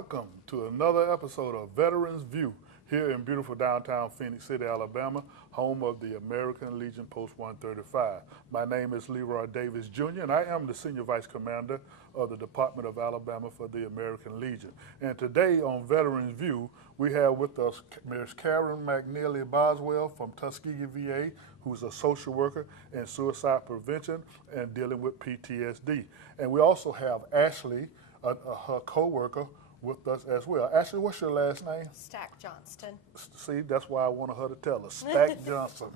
Welcome to another episode of Veterans View here in beautiful downtown Phoenix City, Alabama, home of the American Legion Post 135. My name is Leroy Davis Jr., and I am the Senior Vice Commander of the Department of Alabama for the American Legion. And today on Veterans View, we have with us Ms. Karen McNealy-Boswell from Tuskegee VA, who's a social worker in suicide prevention and dealing with PTSD. And we also have Ashley, her co-worker, with us as well. Ashley, what's your last name? StackJohnston. See, that's why I wanted her to tell us, StackJohnston.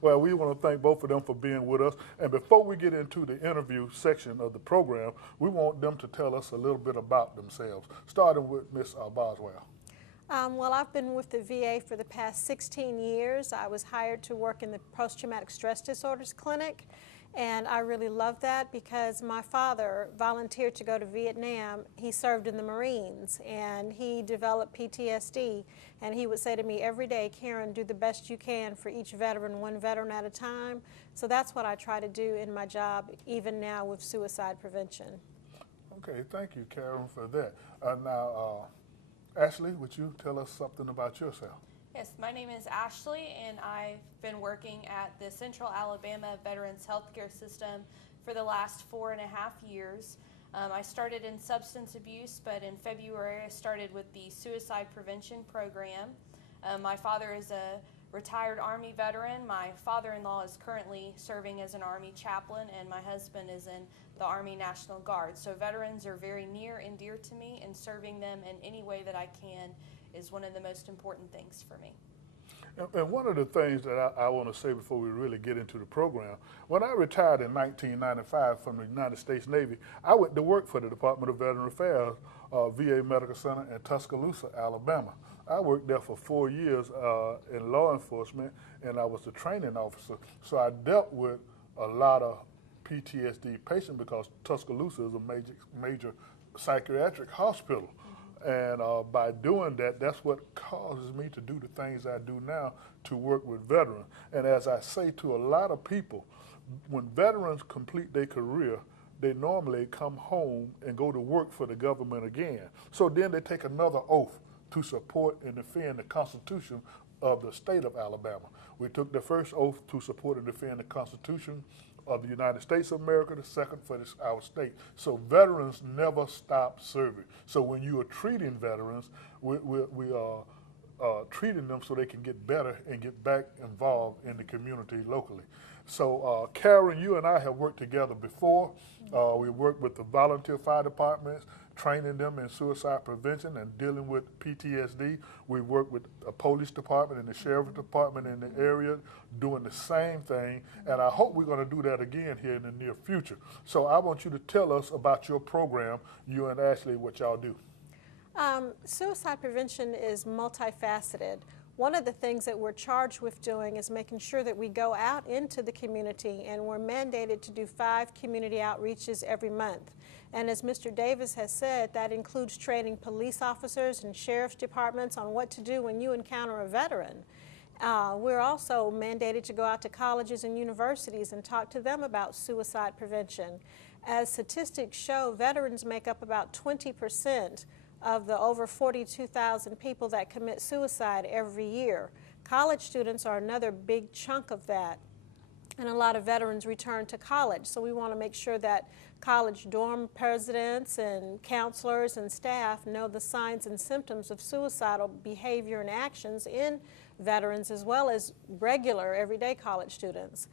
Well, we want to thank both of them for being with us. And before we get into the interview section of the program, we want them to tell us a little bit about themselves, starting with Ms. Boswell. Well, I've been with the VA for the past 16 years. I was hired to work in the post-traumatic stress disorders clinic, and I really love that because my father volunteered to go to Vietnam. He served in the Marines, and he developed PTSD, and he would say to me every day, Karen, do the best you can for each veteran, one veteran at a time. So that's what I try to do in my job, even now with suicide prevention. Okay, thank you, Karen, for that. Now, Ashley, would you tell us something about yourself? Yes, my name is Ashley, and I've been working at the Central Alabama Veterans Healthcare System for the last 4.5 years. I started in substance abuse, but in February I started with the suicide prevention program. My father is a retired Army veteran. My father-in-law is currently serving as an Army chaplain, and my husband is in the Army National Guard. So veterans are very near and dear to me, and serving them in any way that I can is one of the most important things for me. And one of the things that I want to say before we really get into the program, when I retired in 1995 from the United States Navy, I went to work for the Department of Veteran Affairs, VA Medical Center in Tuscaloosa, Alabama. I worked there for 4 years in law enforcement, and I was the training officer. So I dealt with a lot of PTSD patients because Tuscaloosa is a major psychiatric hospital. And by doing that, that's what causes me to do the things I do now to work with veterans. And as I say to a lot of people, when veterans complete their career, they normally come home and go to work for the government again. So then they take another oath to support and defend the Constitution of the state of Alabama. We took the first oath to support and defend the Constitution of the United States of America, the second for our state. So veterans never stop serving. So when you are treating veterans, we are treating them so they can get better and get back involved in the community locally. So Karen, you and I have worked together before. We worked with the volunteer fire departments, training them in suicide prevention and dealing with PTSD. We work with the police department and the sheriff's department in the area doing the same thing, and I hope we're going to do that again here in the near future. So I want you to tell us about your program, you and Ashley, what y'all do. Suicide prevention is multifaceted. One of the things that we're charged with doing is making sure that we go out into the community, and we're mandated to do 5 community outreaches every month. And as Mr. Davis has said, that includes training police officers and sheriff's departments on what to do when you encounter a veteran. We're also mandated to go out to colleges and universities and talk to them about suicide prevention. As statistics show, veterans make up about 20% of the over 42,000 people that commit suicide every year. College students are another big chunk of that, and a lot of veterans return to college. So we want to make sure that college dorm presidents and counselors and staff know the signs and symptoms of suicidal behavior and actions in veterans as well as regular everyday college students.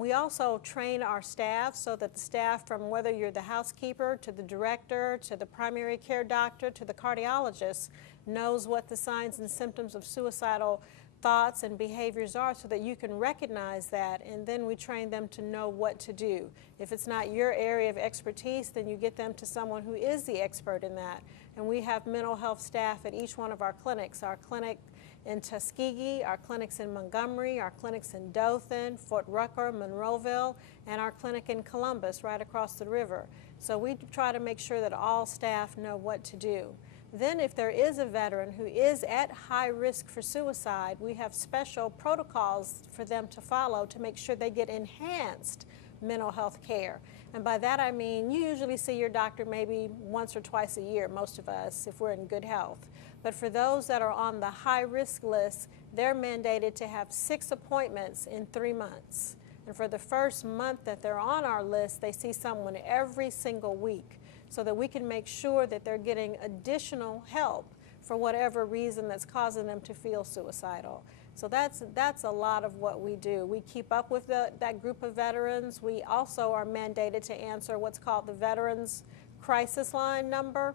We also train our staff so that the staff, from whether you're the housekeeper to the director to the primary care doctor to the cardiologist, knows what the signs and symptoms of suicidal thoughts and behaviors are so that you can recognize that, and then we train them to know what to do. If it's not your area of expertise, then you get them to someone who is the expert in that. And we have mental health staff at each one of our clinics. Our clinic in Tuskegee, our clinics in Montgomery, our clinics in Dothan, Fort Rucker, Monroeville, and our clinic in Columbus right across the river. So we try to make sure that all staff know what to do. Then if there is a veteran who is at high risk for suicide, we have special protocols for them to follow to make sure they get enhanced mental health care. And by that I mean you usually see your doctor maybe once or twice a year, most of us, if we're in good health. But for those that are on the high-risk list, they're mandated to have 6 appointments in 3 months. And for the first month that they're on our list, they see someone every single week so that we can make sure that they're getting additional help for whatever reason that's causing them to feel suicidal. So that's a lot of what we do. We keep up with that group of veterans. We also are mandated to answer what's called the Veterans Crisis Line number.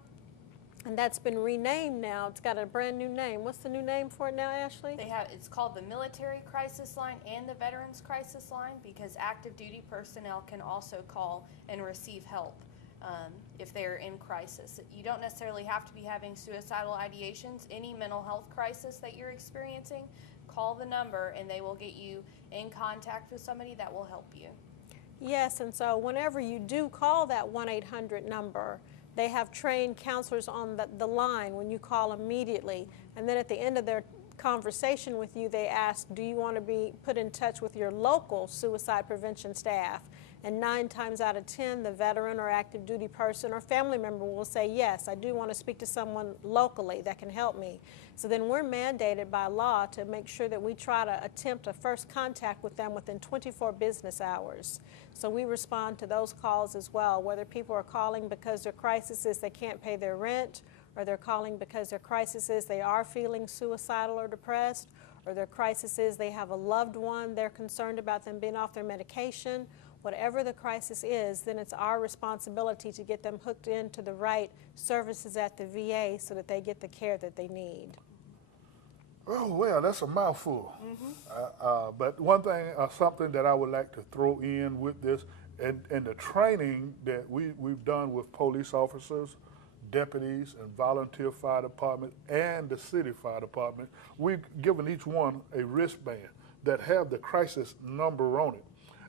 And that's been renamed now. It's got a brand new name. What's the new name for it now, Ashley? It's called the Military Crisis Line and the Veterans Crisis Line, because active duty personnel can also call and receive help if they're in crisis. You don't necessarily have to be having suicidal ideations. Any mental health crisis that you're experiencing, call the number and they will get you in contact with somebody that will help you. Yes, and so whenever you do call that 1-800 number, they have trained counselors on the line when you call immediately. And then at the end of their conversation with you, they ask, do you want to be put in touch with your local suicide prevention staff? And 9 times out of 10, the veteran or active duty person or family member will say, yes, I do want to speak to someone locally that can help me. So then we're mandated by law to make sure that we try to attempt a first contact with them within 24 business hours. So we respond to those calls as well, whether people are calling because their crisis is they can't pay their rent, or they're calling because their crisis is they are feeling suicidal or depressed, or their crisis is they have a loved one, they're concerned about them being off their medication. Whatever the crisis is, then it's our responsibility to get them hooked into the right services at the VA so that they get the care that they need. Oh, well, that's a mouthful. But one thing, something that I would like to throw in with this, and the training that we've done with police officers, deputies, and volunteer fire department, and the city fire department, we've given each one a wristband that have the crisis number on it.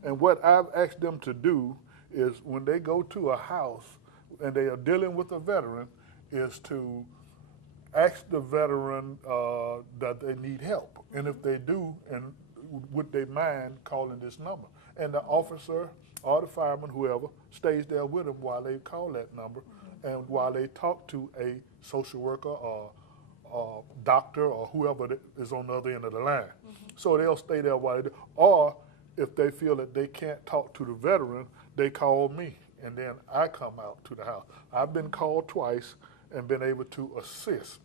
And what I've asked them to do is when they go to a house and they are dealing with a veteran, is to ask the veteran that they need help. And if they do, and would they mind calling this number? And the officer or the fireman, whoever, stays there with them while they call that number and while they talk to a social worker or doctor or whoever is on the other end of the line. So they'll stay there while they do. Or if they feel that they can't talk to the veteran, they call me, and then I come out to the house. I've been called twice and been able to assist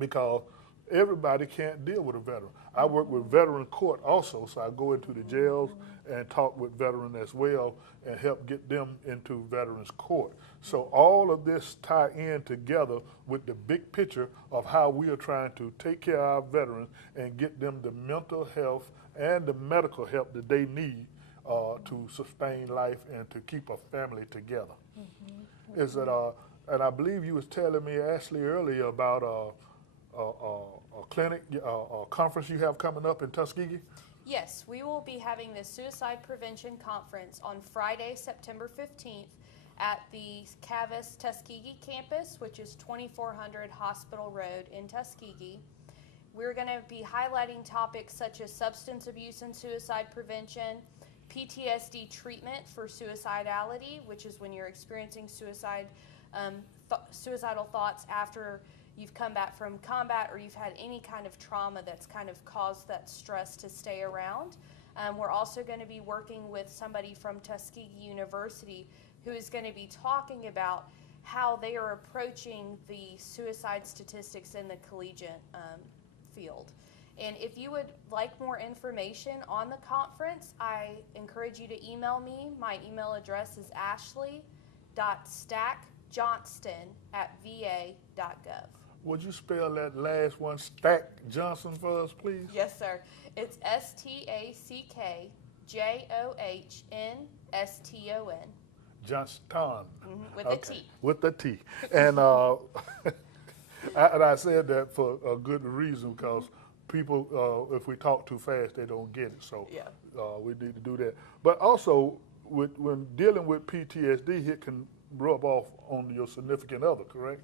because everybody can't deal with a veteran. I work with veteran court also, so I go into the jails and talk with veterans as well and help get them into veterans court. So all of this tie in together with the big picture of how we are trying to take care of our veterans and get them the mental health and the medical help that they need to sustain life and to keep a family together. Is that, and I believe you was telling me, Ashley, earlier about a clinic, a conference you have coming up in Tuskegee? Yes, we will be having the Suicide Prevention Conference on Friday, September 15th at the Cavis Tuskegee campus, which is 2400 Hospital Road in Tuskegee. We're going to be highlighting topics such as substance abuse and suicide prevention, PTSD treatment for suicidality, which is when you're experiencing suicidal thoughts after you've come back from combat or you've had any kind of trauma that's kind of caused that stress to stay around. We're also going to be working with somebody from Tuskegee University who is going to be talking about how they are approaching the suicide statistics in the collegiate field. And if you would like more information on the conference, I encourage you to email me. My email address is ashley.stackjohnston@va.gov. Would you spell that last one, Stack Johnson, for us, please? Yes, sir. It's StackJohnston. Johnston. With a T. With a T. And and I said that for a good reason because people, if we talk too fast, they don't get it. So Yeah. we need to do that. But also, when dealing with PTSD, it can rub off on your significant other, correct?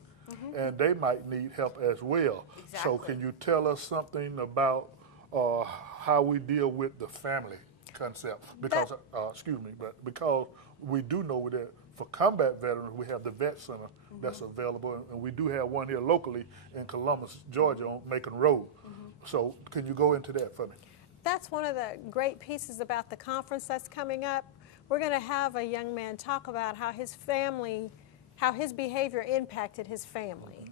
And they might need help as well. So Exactly. can you tell us something about how we deal with the family? concept because, excuse me, but because we do know that for combat veterans, we have the Vet Center that's available, and we do have one here locally in Columbus, Georgia on Macon Road. So can you go into that for me? That's one of the great pieces about the conference that's coming up. We're going to have a young man talk about how his family, how his behavior impacted his family,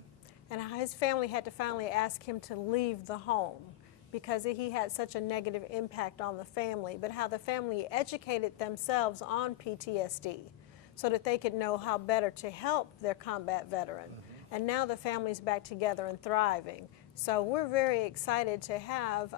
and how his family had to finally ask him to leave the home because he had such a negative impact on the family, but how the family educated themselves on PTSD so that they could know how better to help their combat veteran. And now the family's back together and thriving. So we're very excited to have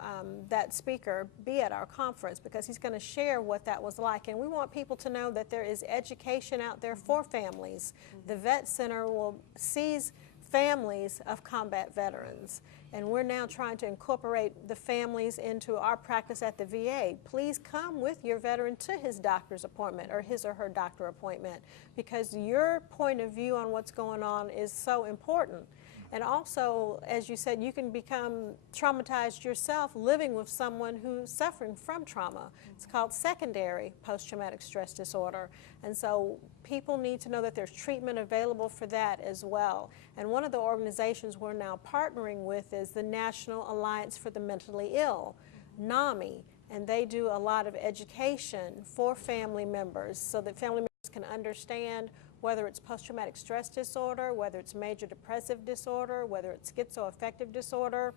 that speaker be at our conference because he's going to share what that was like. And we want people to know that there is education out there for families. The Vet Center will seize families of combat veterans, and we're now trying to incorporate the families into our practice at the VA. Please come with your veteran to his doctor's appointment or his or her doctor appointment because your point of view on what's going on is so important. And also, as you said, you can become traumatized yourself living with someone who's suffering from trauma. It's called secondary post-traumatic stress disorder. And so people need to know that there's treatment available for that as well. And one of the organizations we're now partnering with is the National Alliance for the Mentally Ill, NAMI. And they do a lot of education for family members so that family members can understand whether it's post-traumatic stress disorder, whether it's major depressive disorder, whether it's schizoaffective disorder,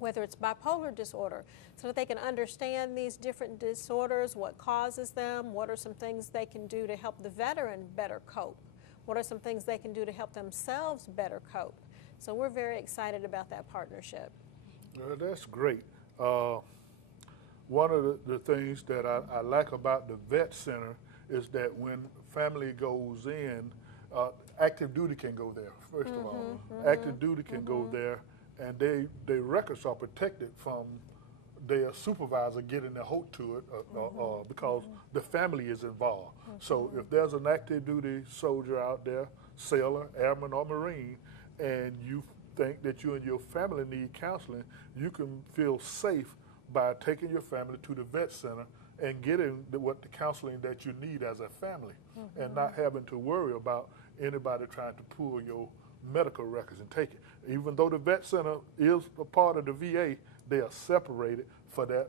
whether it's bipolar disorder, so that they can understand these different disorders, what causes them, what are some things they can do to help the veteran better cope, what are some things they can do to help themselves better cope. So we're very excited about that partnership. That's great. One of the things that I like about the Vet Center is that when family goes in, active duty can go there, first of all. Active duty can go there, and their records are protected from their supervisor getting a hold to it because the family is involved. So if there's an active duty soldier out there, sailor, airman, or Marine, and you think that you and your family need counseling, you can feel safe by taking your family to the Vet Center and getting the counseling that you need as a family, and not having to worry about anybody trying to pull your medical records and take it. Even though the Vet Center is a part of the VA, they are separated for that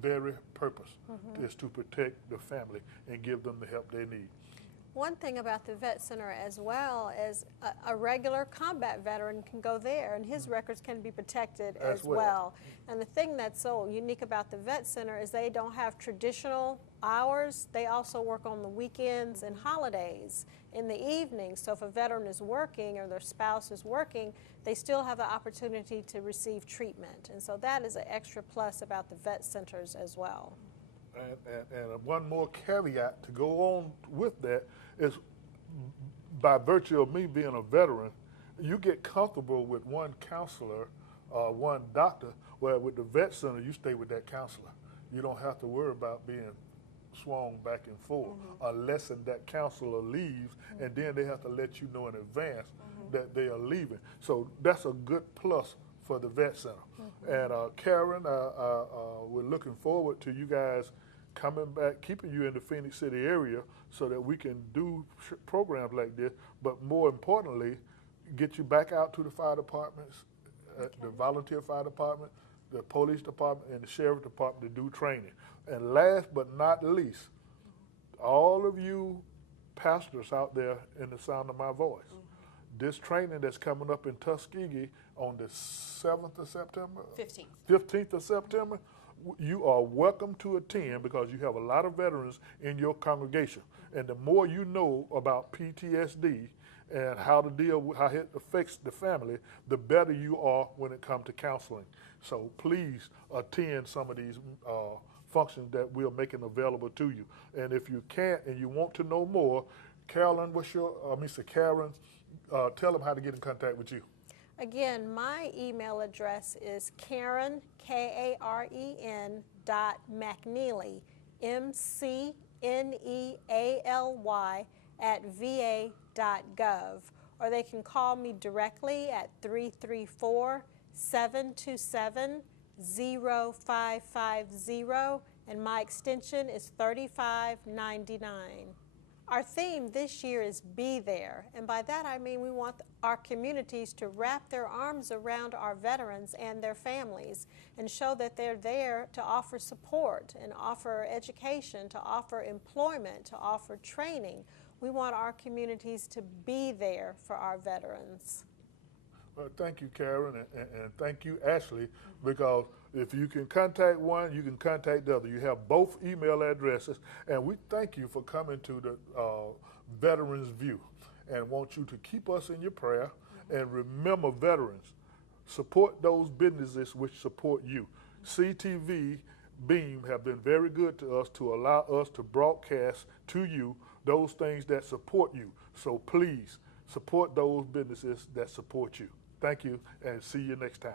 very purpose, is to protect the family and give them the help they need. One thing about the Vet Center as well is a regular combat veteran can go there and his records can be protected as well. And the thing that's so unique about the Vet Center is they don't have traditional hours. They also work on the weekends and holidays in the evening. So if a veteran is working or their spouse is working, they still have the opportunity to receive treatment. And so that is an extra plus about the Vet Centers as well. And one more caveat to go on with that is, by virtue of me being a veteran, you get comfortable with one counselor, one doctor, where with the Vet Center, you stay with that counselor. You don't have to worry about being swung back and forth unless that counselor leaves, and then they have to let you know in advance that they are leaving. So that's a good plus for the Vet Center. And Karen, we're looking forward to you guys coming back, keeping you in the Phoenix City area so that we can do programs like this, but more importantly, get you back out to the fire departments, the volunteer fire department, the police department, and the sheriff department to do training. And last but not least, all of you pastors out there in the sound of my voice, this training that's coming up in Tuskegee on the 7th of September? 15th. 15th of September, you are welcome to attend because you have a lot of veterans in your congregation. And the more you know about PTSD and how to deal with how it affects the family, the better you are when it comes to counseling. So please attend some of these functions that we're making available to you. And if you can't and you want to know more, Carolyn, Karen, tell them how to get in contact with you. Again, my email address is Karen, Karen, .McNealy, McNealy, @va.gov. Or they can call me directly at 334-727-0550, and my extension is 3599. Our theme this year is Be There, and by that I mean we want our communities to wrap their arms around our veterans and their families and show that they're there to offer support and offer education, to offer employment, to offer training. We want our communities to be there for our veterans. Well, thank you, Karen, and thank you, Ashley, because if you can contact one, you can contact the other. You have both email addresses, and we thank you for coming to the Veterans View and want you to keep us in your prayer. And remember, veterans, support those businesses which support you. CTV, Beam have been very good to us to allow us to broadcast to you those things that support you. So please support those businesses that support you. Thank you, and see you next time.